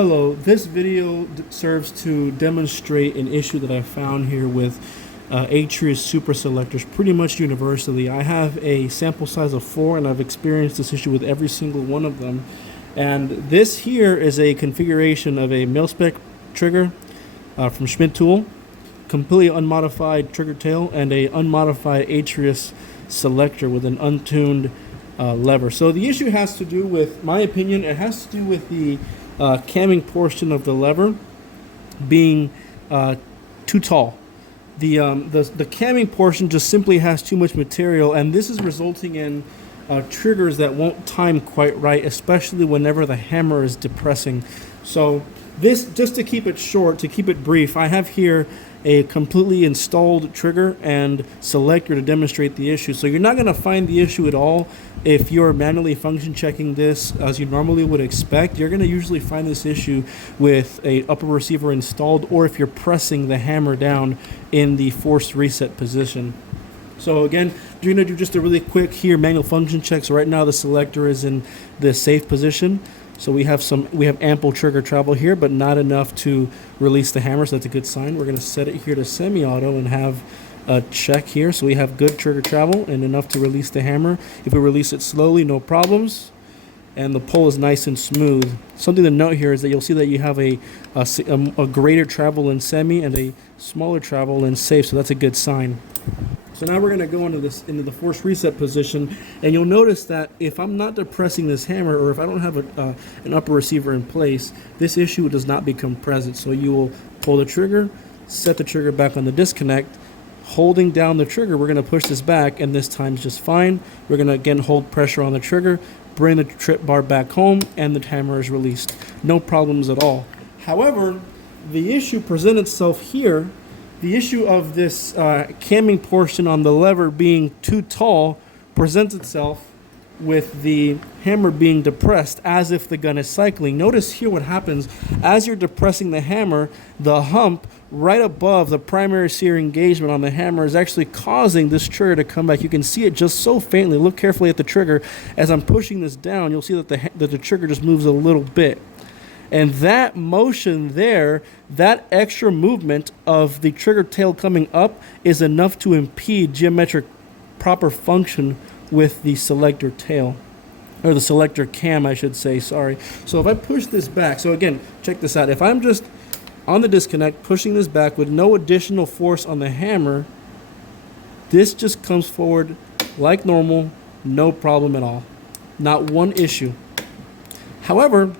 Hello, this video serves to demonstrate an issue that I found here with Atrius super selectors pretty much universally. I have a sample size of 4 and I've experienced this issue with every single one of them. And this here is a configuration of a mil-spec trigger from Schmidt Tool, completely unmodified trigger tail, and a unmodified Atrius selector with an untuned lever. So the issue has to do with, my opinion, it has to do with the camming portion of the lever being too tall. The camming portion just simply has too much material, and this is resulting in triggers that won't time quite right, especially whenever the hammer is depressing. So this, just to keep it short, to keep it brief, I have here a completely installed trigger and selector to demonstrate the issue. So you're not going to find the issue at all if you're manually function checking this as you normally would expect. You're going to usually find this issue with a upper receiver installed, or if you're pressing the hammer down in the forced reset position. So again, you're going to do just a really quick here manual function check. So right now the selector is in the safe position. So we have ample trigger travel here, but not enough to release the hammer, so that's a good sign. We're going to set it here to semi-auto and have a check here. So we have good trigger travel and enough to release the hammer. If we release it slowly, no problems. And the pull is nice and smooth. Something to note here is that you'll see that you have a greater travel in semi and a smaller travel in safe, so that's a good sign. So now we're going to go into the forced reset position, and you'll notice that if I'm not depressing this hammer, or if I don't have an upper receiver in place, this issue does not become present. So you will pull the trigger, set the trigger back on the disconnect, holding down the trigger, we're going to push this back, and this time's just fine. We're going to again hold pressure on the trigger, bring the trip bar back home, and the hammer is released. No problems at all. However, the issue presents itself here. The issue of this camming portion on the lever being too tall presents itself with the hammer being depressed as if the gun is cycling. Notice here what happens as you're depressing the hammer, the hump right above the primary sear engagement on the hammer is actually causing this trigger to come back. You can see it just so faintly. Look carefully at the trigger. As I'm pushing this down, you'll see that the trigger just moves a little bit. And that motion there, that extra movement of the trigger tail coming up is enough to impede geometric proper function with the selector tail, or the selector cam, I should say, sorry. So if I push this back, so again, check this out. If I'm just on the disconnect, pushing this back with no additional force on the hammer, this just comes forward like normal, no problem at all. Not one issue. However,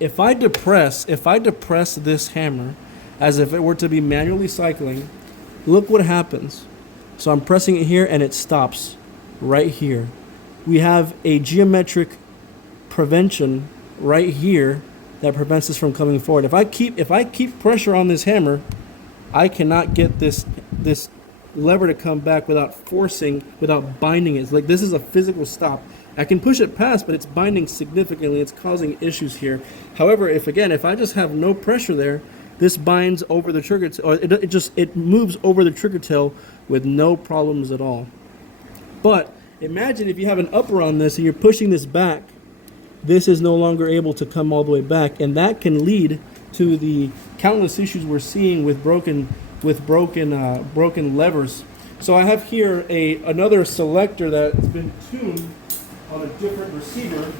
if I depress this hammer as if it were to be manually cycling, look what happens. So I'm pressing it here and it stops right here. We have a geometric prevention right here that prevents this from coming forward. If I keep pressure on this hammer, I cannot get this lever to come back without binding it. It's like this is a physical stop. I can push it past, but it's binding significantly. It's causing issues here. However, if I just have no pressure there, this binds over the trigger, or it moves over the trigger tail with no problems at all. But imagine if you have an upper on this and you're pushing this back, this is no longer able to come all the way back, and that can lead to the countless issues we're seeing with broken levers. So I have here another selector that's been tuned on a different receiver,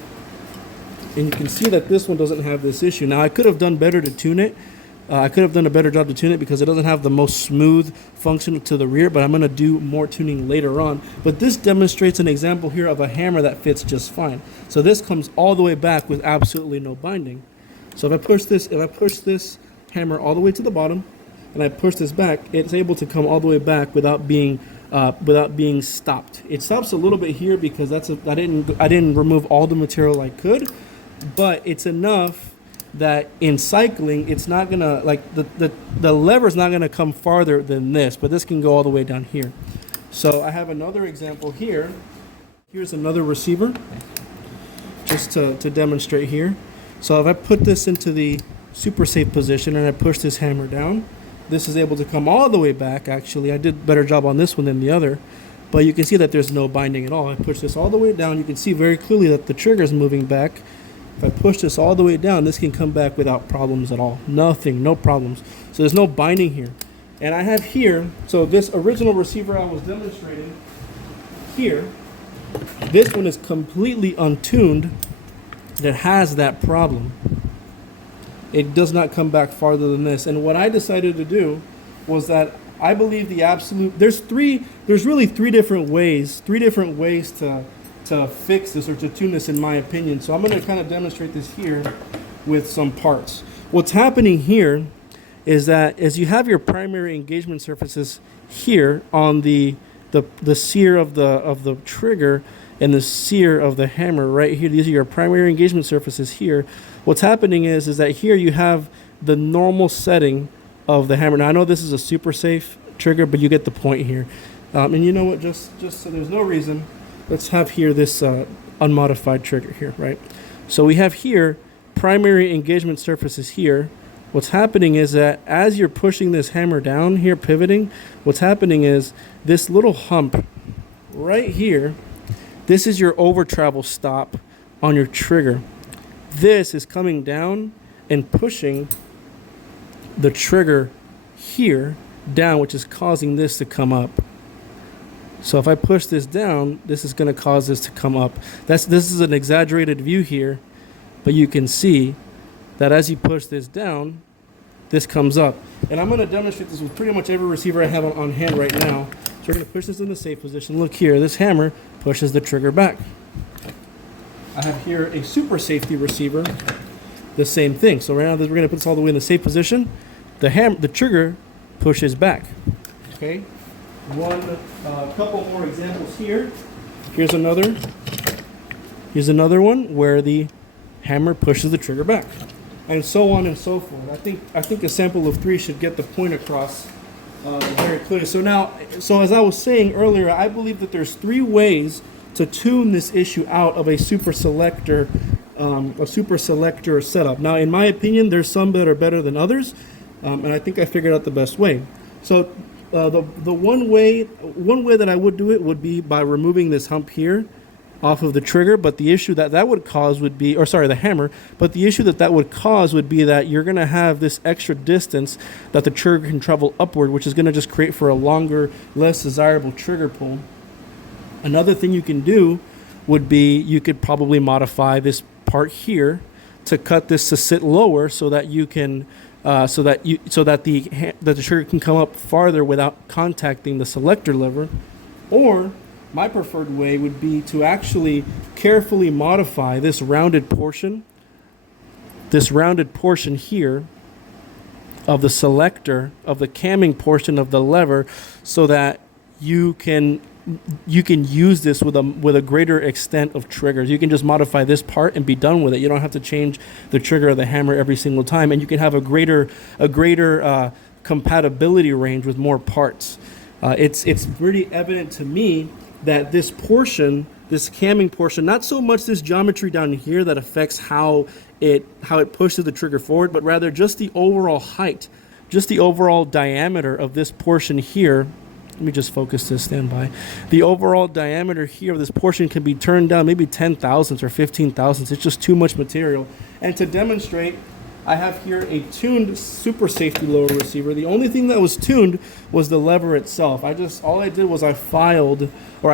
and you can see that this one doesn't have this issue. Now I could have done better to tune it. I could have done a better job to tune it because it doesn't have the most smooth function to the rear, but I'm going to do more tuning later on. But this demonstrates an example here of a hammer that fits just fine. So this comes all the way back with absolutely no binding. So if I push this hammer all the way to the bottom and I push this back, it's able to come all the way back without being stopped. It stops a little bit here because I didn't remove all the material I could, but it's enough that in cycling it's not gonna, like, the lever's not gonna come farther than this, but this can go all the way down here. So I have another example here. Here's another receiver just to demonstrate here. So if I put this into the super safe position and I push this hammer down, this is able to come all the way back. Actually, I did a better job on this one than the other, but you can see that there's no binding at all. I push this all the way down. You can see very clearly that the trigger is moving back If I push this all the way down, this can come back without problems at all. Nothing, no problems. So there's no binding here. And I have here, so this original receiver I was demonstrating here, this one is completely untuned. That has that problem. It does not come back farther than this. And what I decided to do was that I believe the absolute, there's really three different ways to fix this or to tune this, in my opinion. So I'm going to kind of demonstrate this here with some parts. What's happening here is that as you have your primary engagement surfaces here on the sear of the trigger and the sear of the hammer right here, these are your primary engagement surfaces here. What's happening is that here you have the normal setting of the hammer. Now I know this is a super safe trigger, but you get the point here. And you know what, just so there's no reason, let's have here this unmodified trigger here, right? So we have here primary engagement surfaces here. What's happening is that as you're pushing this hammer down here, pivoting, what's happening is this little hump right here, this is your over travel stop on your trigger. This is coming down and pushing the trigger here down, which is causing this to come up. So if I push this down, this is going to cause this to come up. This is an exaggerated view here, but you can see that as you push this down, this comes up. And I'm going to demonstrate this with pretty much every receiver I have on hand right now. So we're going to push this in the safe position. Look here, this hammer pushes the trigger back. I have here a super safety receiver, the same thing. So right now we're going to put this all the way in the safe position. The trigger pushes back. Okay. Couple more examples here. Here's another one where the hammer pushes the trigger back, and so on and so forth. I think a sample of 3 should get the point across very clearly. So as I was saying earlier, I believe that there's 3 ways to tune this issue out of a super selector setup. Now, in my opinion, there's some that are better than others, and I think I figured out the best way. So the one way that I would do it would be by removing this hump here off of the trigger, but the issue that would cause would be, the hammer, but the issue that would cause would be that you're going to have this extra distance that the trigger can travel upward, which is going to just create for a longer, less desirable trigger pull. Another thing you can do would be you could probably modify this part here to cut this to sit lower so that you can so that the trigger can come up farther without contacting the selector lever. Or my preferred way would be to actually carefully modify this rounded portion here of the selector, of the camming portion of the lever, so that you can use this with a greater extent of triggers. You can just modify this part and be done with it. You don't have to change the trigger of the hammer every single time, and you can have a greater compatibility range with more parts. It's pretty evident to me that this portion, this camming portion, not so much this geometry down here that affects how it pushes the trigger forward, but rather just the overall height, just the overall diameter of this portion here. Let me just focus this, stand by. The overall diameter here of this portion can be turned down maybe 10 thousandths or 15 thousandths. It's just too much material. And to demonstrate, I have here a tuned super safety lower receiver. The only thing that was tuned was the lever itself. All I did was I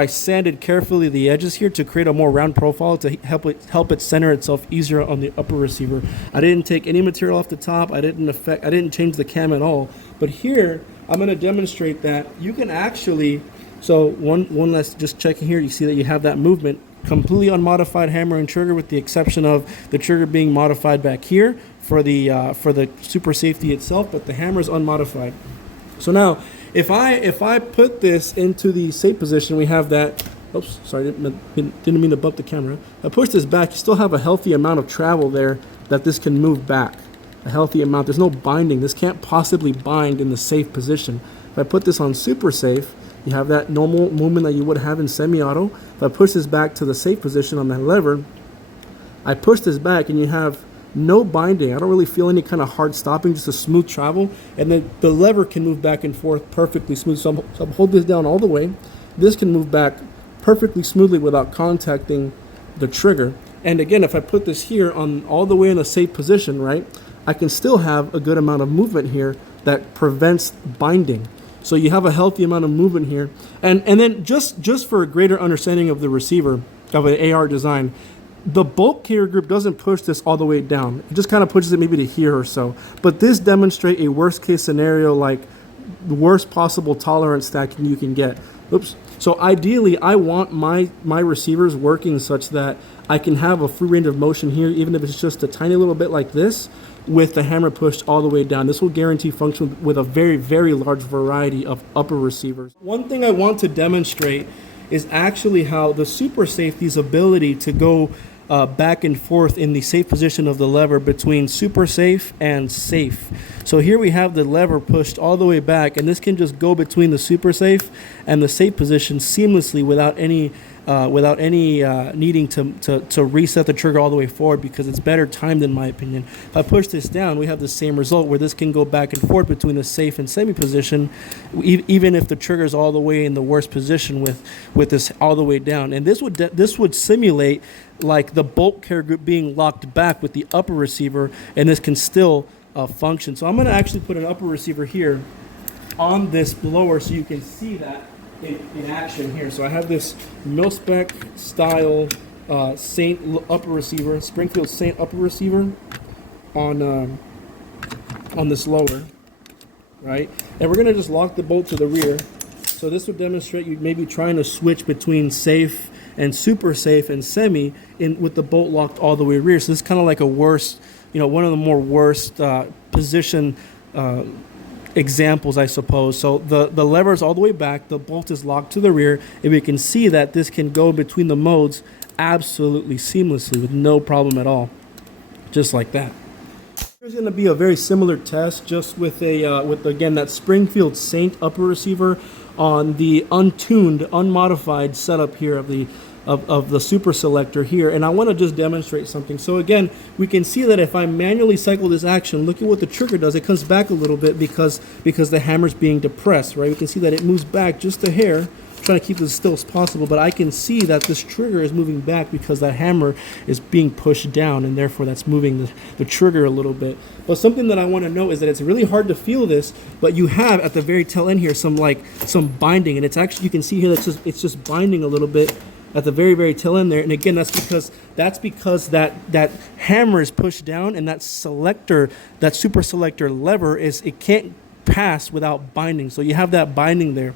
sanded carefully the edges here to create a more round profile to help it center itself easier on the upper receiver. I didn't take any material off the top. I didn't change the cam at all. But here I'm going to demonstrate that you can actually, so one last just checking here, you see that you have that movement, completely unmodified hammer and trigger with the exception of the trigger being modified back here for the super safety itself, but the hammer is unmodified. So now if I put this into the safe position, we have that, oops, sorry, didn't mean to bump the camera. I push this back, you still have a healthy amount of travel there that this can move back. A healthy amount. There's no binding. This can't possibly bind in the safe position. If I put this on super safe, you have that normal movement that you would have in semi-auto. If I push this back to the safe position on that lever, I push this back and you have no binding. I don't really feel any kind of hard stopping, just a smooth travel. And then the lever can move back and forth perfectly smooth. So I'm hold this down all the way. This can move back perfectly smoothly without contacting the trigger. And again, if I put this here on all the way in a safe position, right, I can still have a good amount of movement here that prevents binding. So you have a healthy amount of movement here. And then just for a greater understanding of the receiver, of an AR design, the bolt carrier group doesn't push this all the way down. It just kind of pushes it maybe to here or so. But this demonstrates a worst case scenario, like the worst possible tolerance stacking you can get. Oops. So ideally, I want my receivers working such that I can have a free range of motion here, even if it's just a tiny little bit like this, with the hammer pushed all the way down. This will guarantee function with a very, very large variety of upper receivers. One thing I want to demonstrate is actually how the super safety's ability to go back and forth in the safe position of the lever between super safe and safe. So here we have the lever pushed all the way back, and this can just go between the super safe and the safe position seamlessly without any needing to reset the trigger all the way forward, because it's better timed in my opinion. If I push this down, we have the same result where this can go back and forth between the safe and semi position, even if the trigger is all the way in the worst position with this all the way down. And this would simulate like the bolt carrier group being locked back with the upper receiver, and this can still function. So I'm going to actually put an upper receiver here on this blower so you can see that in action here. So I have this mil-spec style Saint upper receiver, Springfield Saint upper receiver on this lower, right? And we're going to just lock the bolt to the rear. So this would demonstrate you maybe trying to switch between safe and super safe and semi with the bolt locked all the way rear. So this is kind of like a worst, one of the more worst position examples, I suppose. So the lever is all the way back, the bolt is locked to the rear, and we can see that this can go between the modes absolutely seamlessly with no problem at all, just like that. There's going to be a very similar test, just with again that Springfield Saint upper receiver on the untuned, unmodified setup here of the Super Selector here. And I want to just demonstrate something. So again, we can see that if I manually cycle this action, look at what the trigger does. It comes back a little bit because the hammer's being depressed, right? We can see that it moves back just a hair. I'm trying to keep this as still as possible, but I can see that this trigger is moving back because that hammer is being pushed down, and therefore that's moving the trigger a little bit. But something that I want to note is that it's really hard to feel this, but you have at the very tail end here some binding, and it's actually, you can see here that it's just binding a little bit at the very, very tail end there. And again, that's because that hammer is pushed down, and that selector, that Super Selector lever, it can't pass without binding. So you have that binding there.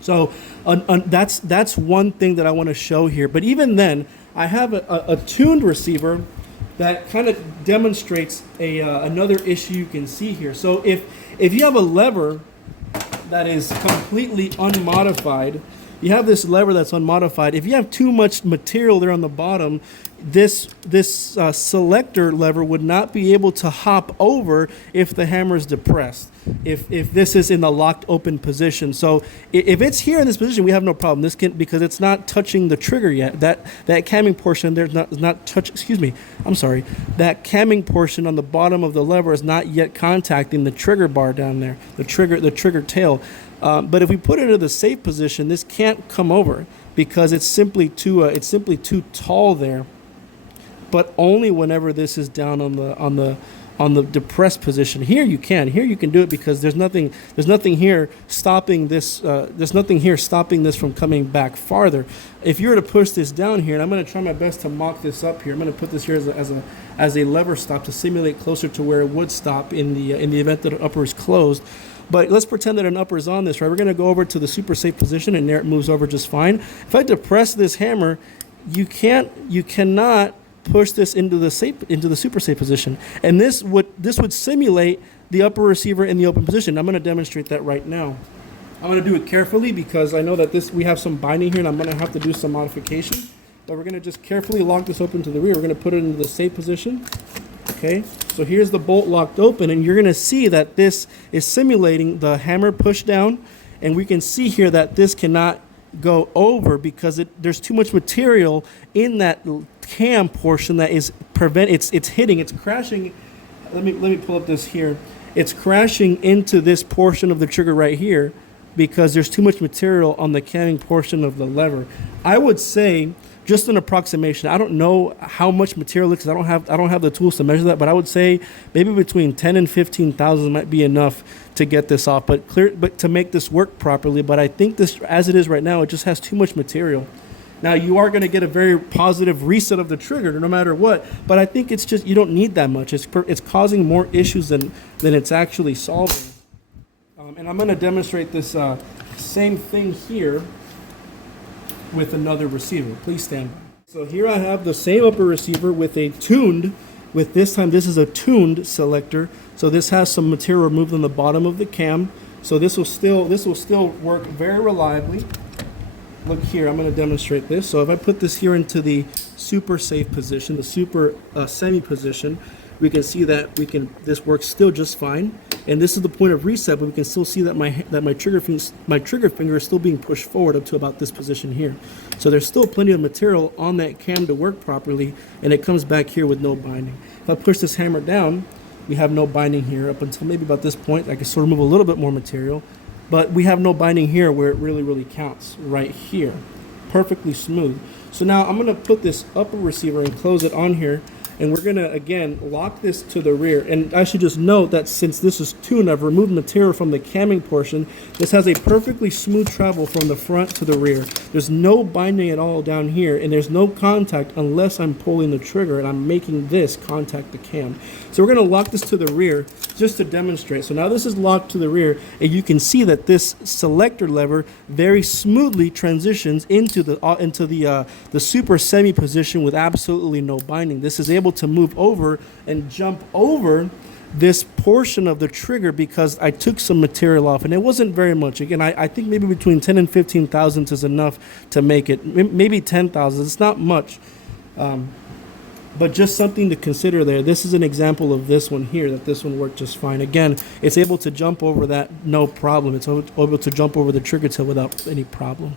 So that's one thing that I want to show here. But even then, I have a tuned receiver that kind of demonstrates another issue you can see here. So if you have a lever that is completely unmodified, you have this lever that's unmodified. If you have too much material there on the bottom, this selector lever would not be able to hop over if the hammer is depressed, if this is in the locked open position. So if it's here in this position, we have no problem. This can, because it's not touching the trigger yet. That camming portion there is not touch. Excuse me. I'm sorry. That camming portion on the bottom of the lever is not yet contacting the trigger bar down there, the trigger tail. But if we put it in the safe position, this can't come over because it's simply too tall there. But only whenever this is down on the depressed position. Here you can do it because there's nothing here stopping this. There's nothing here stopping this from coming back farther. If you were to push this down here, and I'm going to try my best to mock this up here. I'm going to put this here as a lever stop to simulate closer to where it would stop in the event that an upper is closed. But let's pretend that an upper is on this, right? We're going to go over to the super safe position, and there it moves over just fine. If I depress this hammer, you cannot push this into the super safe position, and this would simulate the upper receiver in the open position. I'm going to demonstrate that right now. I'm going to do it carefully because I know that we have some binding here, and I'm going to have to do some modification. But we're going to just carefully lock this open to the rear. We're going to put it into the safe position. Okay, so here's the bolt locked open, and you're going to see that this is simulating the hammer push down, and we can see here that this cannot go over because there's too much material in that cam portion that is it's crashing. Let me pull up this here. It's crashing into this portion of the trigger right here because there's too much material on the camming portion of the lever. I would say just an approximation. I don't know how much material because I don't have the tools to measure that, but I would say maybe between 10 and 15,000 might be enough to get this off, but to make this work properly. But I think this, as it is right now, it just has too much material. Now you are going to get a very positive reset of the trigger no matter what, but I think it's just, you don't need that much. It's causing more issues than it's actually solving. And I'm going to demonstrate this same thing here with another receiver. Please stand by. So here I have the same upper receiver with a tuned, with this time this is a tuned selector. So this has some material removed on the bottom of the cam. So this will still work very reliably. Look here, I'm going to demonstrate this. So if I put this here into the super safe position, the super semi position, we can see that this works still just fine. And this is the point of reset, but we can still see that my trigger finger is still being pushed forward up to about this position here. So there's still plenty of material on that cam to work properly, and it comes back here with no binding. If I push this hammer down, we have no binding here up until maybe about this point. I can sort of move a little bit more material, but we have no binding here where it really counts, right here. Perfectly smooth. So now I'm gonna put this upper receiver and close it on here, and we're gonna again lock this to the rear. And I should just note that since this is tuned, I've removed material from the camming portion. This has a perfectly smooth travel from the front to the rear. There's no binding at all down here, and there's no contact unless I'm pulling the trigger and I'm making this contact the cam. So we're gonna lock this to the rear just to demonstrate. So now this is locked to the rear, and you can see that this selector lever very smoothly transitions into the super semi position with absolutely no binding. This is able to move over and jump over this portion of the trigger because I took some material off, and it wasn't very much. Again, I think maybe between 10 and 15 thousandths is enough to make it. Maybe 10,000. It's not much. But just something to consider there. This is an example of this one here, that this one worked just fine. Again, it's able to jump over that no problem. It's able to jump over the trigger tail without any problem.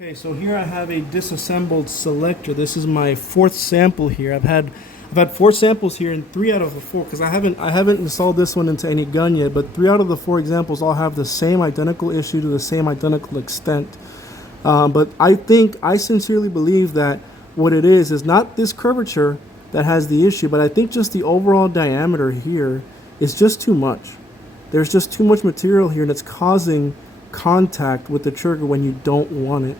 Okay, so here I have a disassembled selector. This is my fourth sample here. I've had 4 samples here, and 3 out of the 4, because I haven't installed this one into any gun yet, but 3 out of the 4 examples all have the same identical issue to the same identical extent. But I sincerely believe that what it is not this curvature that has the issue, but I think just the overall diameter here is just too much. There's just too much material here, and it's causing contact with the trigger when you don't want it.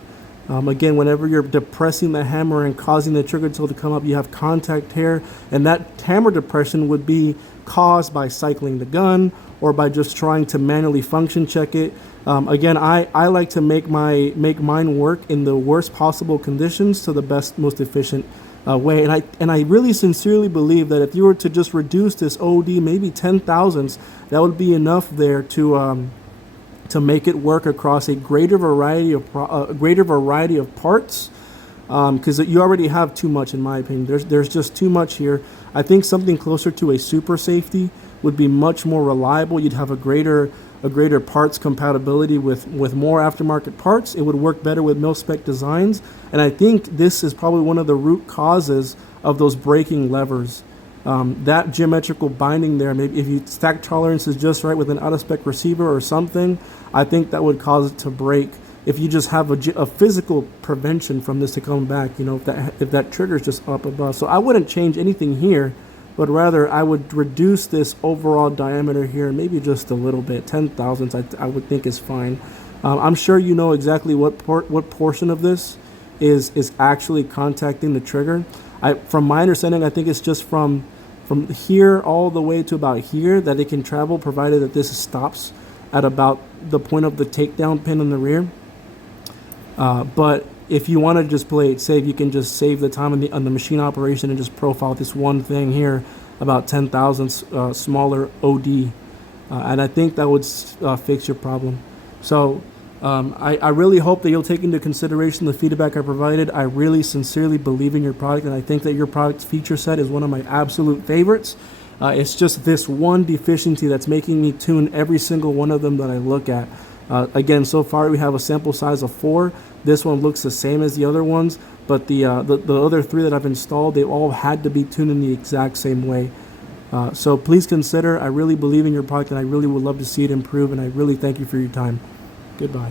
Again, whenever you're depressing the hammer and causing the trigger tool to come up, you have contact here, and that hammer depression would be caused by cycling the gun or by just trying to manually function check it. Again, I like to make mine work in the worst possible conditions to the best, most efficient way. And I really sincerely believe that if you were to just reduce this OD maybe 10 thousandths, that would be enough there to make it work across a greater variety of parts. Because you already have too much, in my opinion. There's just too much here. I think something closer to a super safety would be much more reliable. You'd have a greater parts compatibility with more aftermarket parts. It would work better with mil-spec designs, and I think this is probably one of the root causes of those breaking levers. That geometrical binding there, maybe if you stack tolerances just right with an out-of-spec receiver or something, I think that would cause it to break. If you just have a physical prevention from this to come back, if that trigger is just up above. So I wouldn't change anything here, but rather I would reduce this overall diameter here, maybe just a little bit. 10 thousandths I would think is fine. I'm sure you know exactly what portion of this is actually contacting the trigger. From my understanding, I think it's just from here all the way to about here that it can travel, provided that this stops at about the point of the takedown pin in the rear. But if you want to just play it safe, you can just save the time on the machine operation and just profile this one thing here about 10 thousandths smaller OD. And I think that would fix your problem. So I really hope that you'll take into consideration the feedback I provided. I really sincerely believe in your product, and I think that your product's feature set is one of my absolute favorites. It's just this one deficiency that's making me tune every single one of them that I look at. Again, so far we have a sample size of 4. This one looks the same as the other ones, but the other 3 that I've installed, they all had to be tuned in the exact same way. So please consider. I really believe in your product, and I really would love to see it improve, and I really thank you for your time. Goodbye.